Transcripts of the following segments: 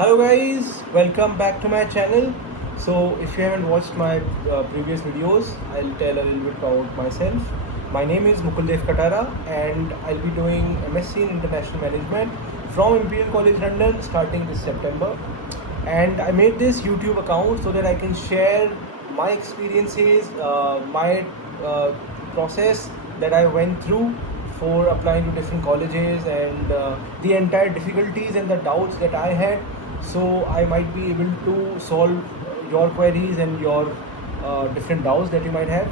Hello guys, welcome back to my channel. So if you haven't watched my previous videos, I'll tell a little bit about myself. My name is Mukuldev Katara and I'll be doing MSc in International Management from Imperial College London starting this September. And I made this YouTube account so that I can share my experiences, my process that I went through for applying to different colleges and the entire difficulties and the doubts that I had, so I might be able to solve your queries and your different doubts that you might have.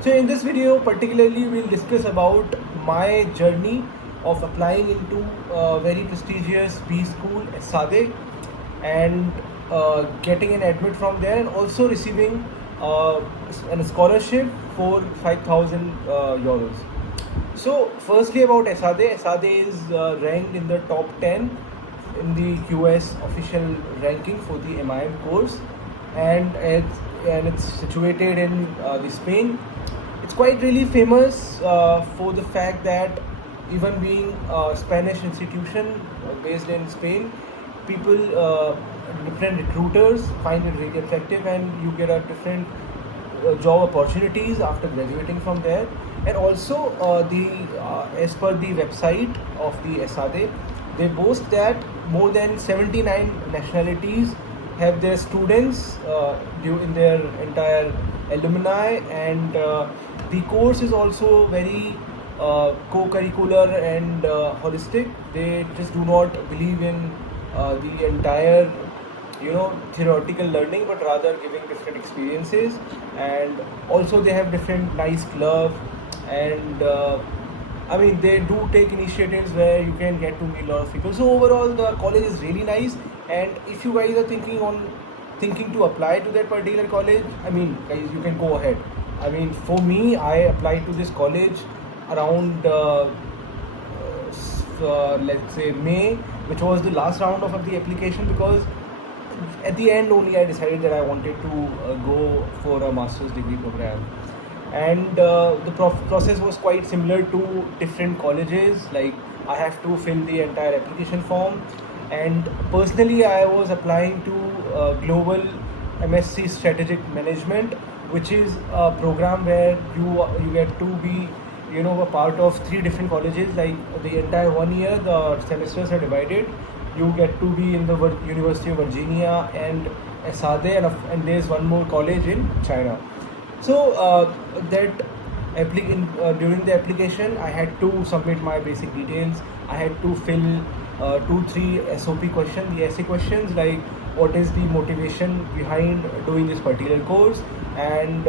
So in this video particularly we'll discuss about my journey of applying into very prestigious B school ESADE and getting an admit from there and also receiving a scholarship for 5,000 euros. So firstly about ESADE, ESADE is ranked in the top 10 in the QS official ranking for the MiM Course, and it's situated in the Spain. It's quite really famous for the fact that even being a Spanish institution based in Spain, people, different recruiters find it really attractive, and you get a different job opportunities after graduating from there. And also as per the website of the ESADE, they boast that more than 79 nationalities have their students in their entire alumni, and the course is also very co-curricular and holistic. They just do not believe in the entire theoretical learning, but rather giving different experiences. And also they have different nice clubs, and they do take initiatives where you can get to meet a lot of people. So overall the college is really nice, and if you guys are thinking to apply to that particular college, guys, you can go ahead. For me, I applied to this college around let's say May, which was the last round of the application, because at the end only I decided that I wanted to go for a master's degree program. And the process was quite similar to different colleges. Like, I have to fill the entire application form, and personally I was applying to Global MSc Strategic Management, which is a program where you get to be a part of 3 different colleges. Like, the entire 1 year the semesters are divided. You get to be in the University of Virginia and ESADE, and there's one more college in China. So during the application, I had to submit my basic details. I had to fill 2-3 SOP questions, the essay questions, like what is the motivation behind doing this particular course, and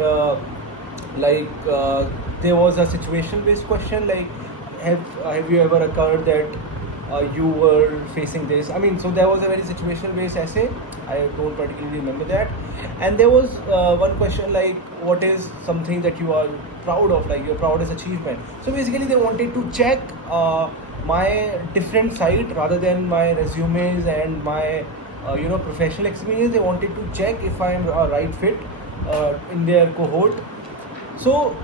there was a situation based question, like have you ever occurred that you were facing this. So there was a very situational based essay. I don't particularly remember that. And there was one question like, what is something that you are proud of, like your proudest achievement. So basically they wanted to check my different side rather than my resumes and my professional experience. They wanted to check if I am a right fit in their cohort. So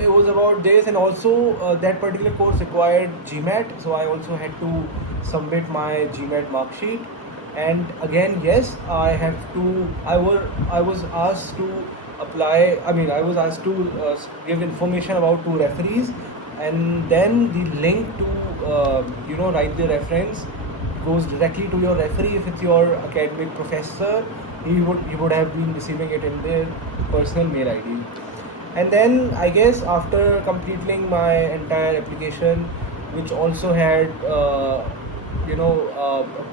it was about this, and also that particular course required GMAT, so I also had to submit my GMAT mark sheet. And again, yes, I was asked to apply. I was asked to give information about 2 referees, and then the link to write the reference goes directly to your referee. If it's your academic professor, he would have been receiving it in their personal mail ID. And then I guess after completing my entire application, which also had a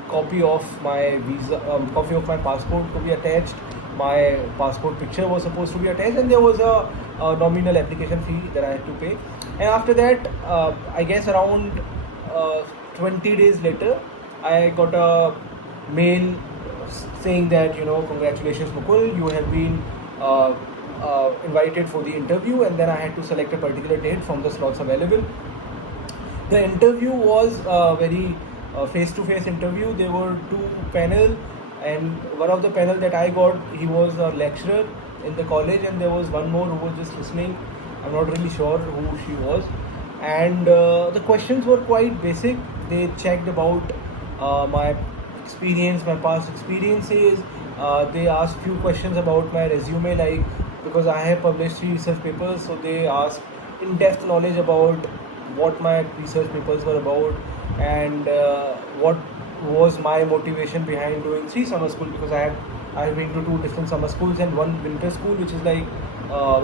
copy of my visa, copy of my passport to be attached, my passport picture was supposed to be attached, and there was a nominal application fee that I had to pay. And after that, I guess around 20 days later, I got a mail saying that congratulations Mukul, you have been invited for the interview. And then I had to select a particular date from the slots available. The interview was a very face-to-face interview. There were 2 panels, and one of the panel that I got, he was a lecturer in the college, and there was one more who was just listening. I'm not really sure who she was. And the questions were quite basic. They checked about my experience, my past experiences. They asked few questions about my resume, like because I have published 3 research papers, so they asked in-depth knowledge about what my research papers were about, and what was my motivation behind doing 3 summer school, because I've been to 2 different summer schools and 1 winter school, which is like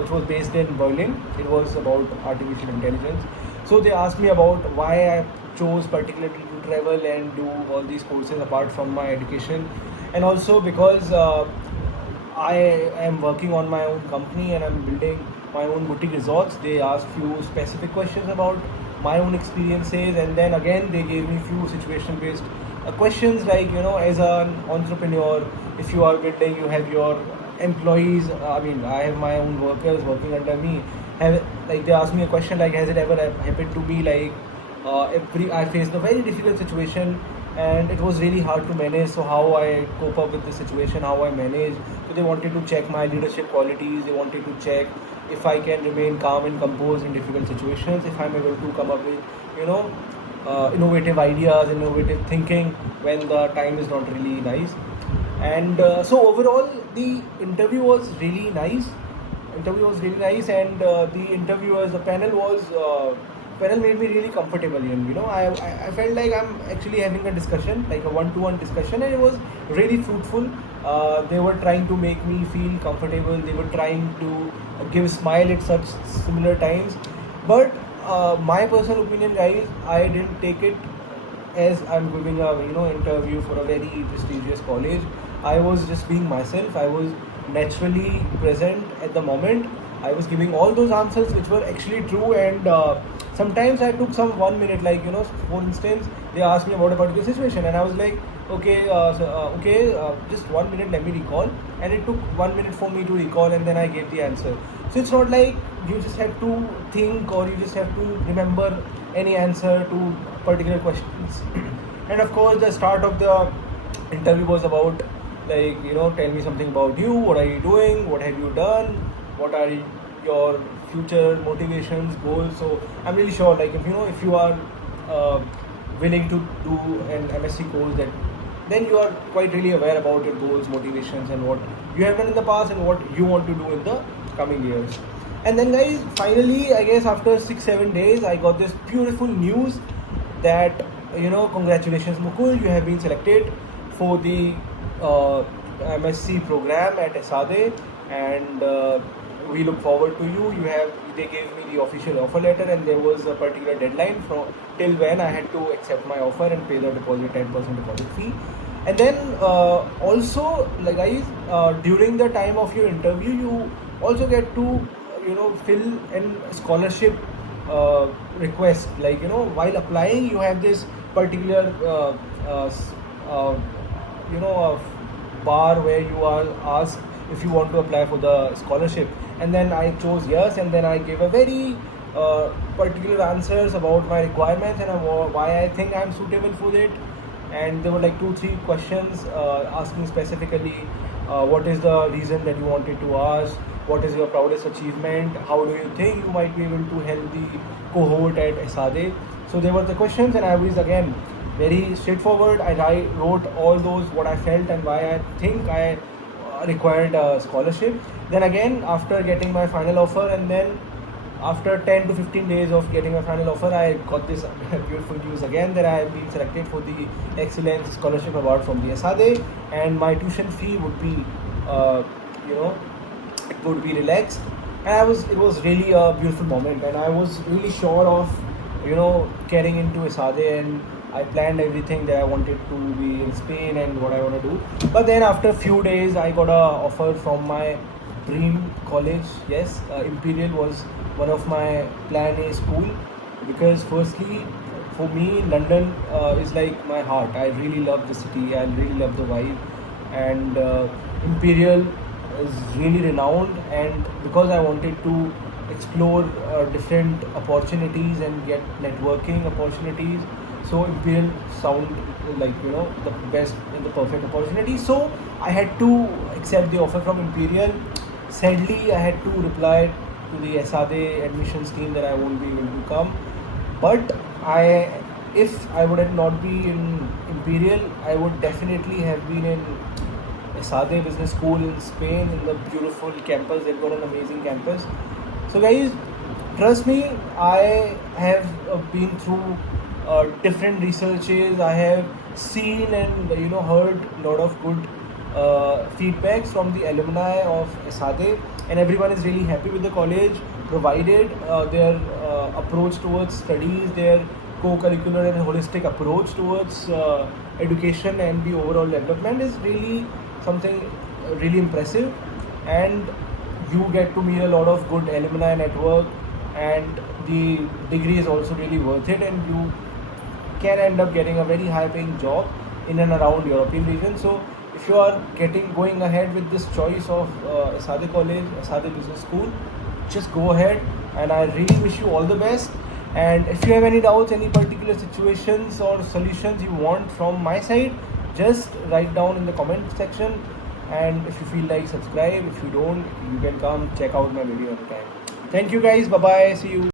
which was based in Berlin. It was about artificial intelligence. So they asked me about why I chose particularly to travel and do all these courses apart from my education, and also because I am working on my own company and I'm building my own boutique resorts. They asked few specific questions about my own experiences, and then again they gave me few situation based questions, like as an entrepreneur, if you are building, you have your employees. I mean, I have my own workers working under me. Have, like, they asked me a question like, has it ever happened to be like I faced a very difficult situation and it was really hard to manage, so how I cope up with the situation, how I manage. So they wanted to check my leadership qualities, they wanted to check if I can remain calm and composed in difficult situations, if I'm able to come up with innovative ideas, innovative thinking when the time is not really nice. And so overall the interview was really nice. And the interviewers, the panel made me really comfortable, and I felt like I'm actually having a discussion, like a one-to-one discussion, and it was really fruitful. They were trying to make me feel comfortable, they were trying to give a smile at such similar times. But my personal opinion, guys, I didn't take it as I'm giving a interview for a very prestigious college. I was just being myself. I was naturally present at the moment. I was giving all those answers which were actually true, and sometimes I took some 1 minute, like for instance, they asked me about a particular situation, and I was like, okay, just 1 minute, let me recall, and it took 1 minute for me to recall, and then I gave the answer. So it's not like you just have to think or you just have to remember any answer to particular questions. And of course, the start of the interview was about, like, tell me something about you, what are you doing, what have you done, what are your future motivations, goals. So I'm really sure, like, if you are willing to do an MSc course, that then you are quite really aware about your goals, motivations, and what you have done in the past and what you want to do in the coming years. And then, guys, finally, I guess after 6-7 days, I got this beautiful news that congratulations, Mukul, you have been selected for the MSc program at ESADE, and we look forward to you. They gave me the official offer letter, and there was a particular deadline from till when I had to accept my offer and pay the deposit, 10% deposit fee. And then also, like, guys, during the time of your interview, you also get to fill in scholarship request. Like, while applying, you have this particular bar where you are asked if you want to apply for the scholarship, and then I chose yes, and then I gave a very particular answers about my requirements and why I think I'm suitable for it. And there were like 2-3 questions asking specifically what is the reason that you wanted to ask, what is your proudest achievement, how do you think you might be able to help the cohort at ESADE. So they were the questions, and I was again very straightforward. I wrote all those, what I felt and why I think I required a scholarship. Then again, after getting my final offer, and then after 10 to 15 days of getting my final offer, I got this beautiful news again that I have been selected for the Excellence Scholarship Award from the ESADE, and my tuition fee would be, it would be relaxed. And it was really a beautiful moment, and I was really sure of, getting into ESADE, and I planned everything that I wanted to be in Spain and what I want to do. But then after a few days, I got a offer from my dream college. Yes, Imperial was one of my plan A school, because firstly, for me, London is like my heart. I really love the city, I really love the vibe, and Imperial is really renowned, and because I wanted to explore different opportunities and get networking opportunities, so Imperial sound like the best and the perfect opportunity. So I had to accept the offer from Imperial. Sadly, I had to reply to the ESADE admissions team that I won't be able to come. But if I would have not be in Imperial, I would definitely have been in ESADE Business School in Spain, in the beautiful campus. They've got an amazing campus. So guys, trust me, I have been through different researches. I have seen and heard a lot of good feedbacks from the alumni of ESADE, and everyone is really happy with the college, provided their approach towards studies, their co-curricular and holistic approach towards education and the overall development is really something really impressive. And you get to meet a lot of good alumni network, and the degree is also really worth it, and you can end up getting a very high paying job in and around European region. So if you are going ahead with this choice of ESADE College, ESADE Business School, just go ahead, and I really wish you all the best. And if you have any doubts, any particular situations or solutions you want from my side, just write down in the comment section. And if you feel like, subscribe. If you don't, you can come check out my video anytime. Thank you guys. Bye bye. See you.